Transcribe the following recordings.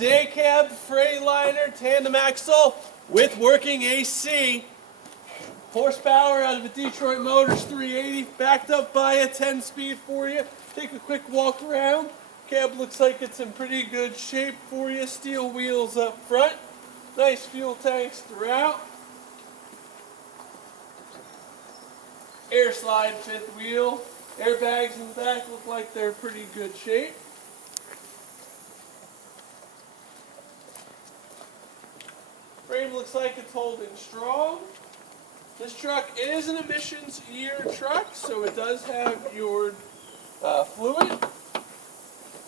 day cab Freightliner tandem axle with working AC. Horsepower out of a Detroit Motors 380, backed up by a 10-speed for you. Take a quick walk around. Cab looks like it's in pretty good shape for you. Steel wheels up front. Nice fuel tanks throughout. Air slide fifth wheel. Airbags in the back look like they're pretty good shape. Frame looks like it's holding strong. This truck is an emissions year truck, so it does have your fluid.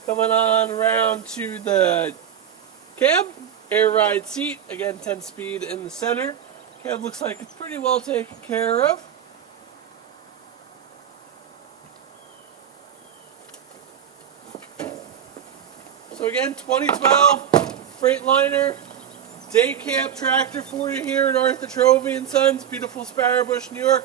Coming on around to the cab, air ride seat, again 10-speed in the center. Cab looks like it's pretty well taken care of. So again, 2012 Freightliner day cab tractor for you here at Arthur Trovey & Sons, beautiful Sparrow Bush, New York.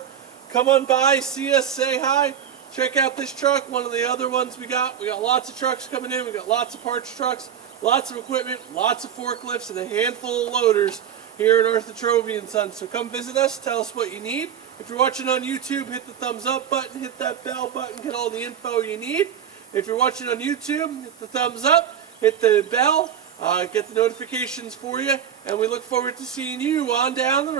Come on by, see us, say hi. Check out this truck, one of the other ones we got. We got lots of trucks coming in. We got lots of parts trucks, lots of equipment, lots of forklifts, and a handful of loaders here at Arthur Trovey & Sons. So come visit us, tell us what you need. If you're watching on YouTube, hit the thumbs up button, hit that bell button, get all the info you need. If you're watching on YouTube, hit the thumbs up, hit the bell, get the notifications for you, and we look forward to seeing you on down the road.